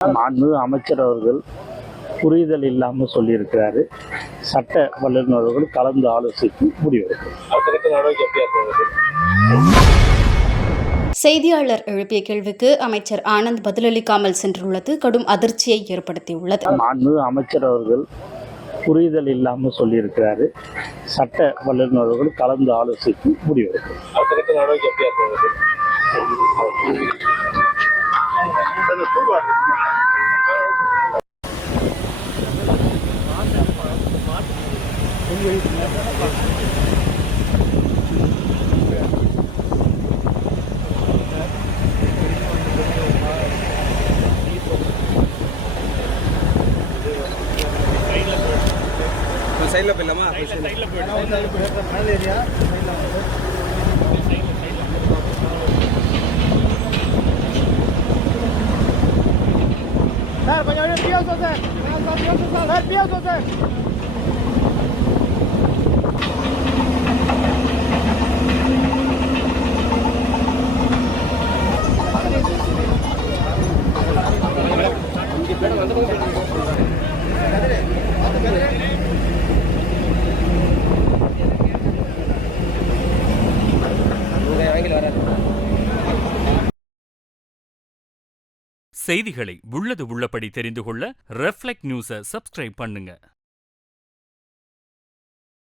மாண்பு அமைச்சர் அவர்கள் புரிதல் இல்லாமல் சொல்லியிருக்கிறாரு. சட்ட வல்லுநர்கள் கலந்து ஆலோசித்து முடிவெடுக்கும். செய்தியாளர் எழுப்பிய கேள்விக்கு அமைச்சர் ஆனந்த் பதிலளிக்காமல் சென்றுள்ளது கடும் அதிர்ச்சியை ஏற்படுத்தியுள்ளது. மாண்பு அமைச்சர் அவர்கள் புரிதல் இல்லாமல் சொல்லியிருக்கிறாரு. சட்ட வல்லுநர்கள் கலந்து ஆலோசித்து முடிவெடுக்கும். சைடில் போயிடலாமா? சார் கொஞ்சம் பியோசோ சார் சார் பியோசோ சார் செய்திகளை உள்ளது உள்ளபடி தெரிந்து கொள்ள ரெஃப்ளெக்ட் நியூஸை சப்ஸ்கிரைப் பண்ணுங்க.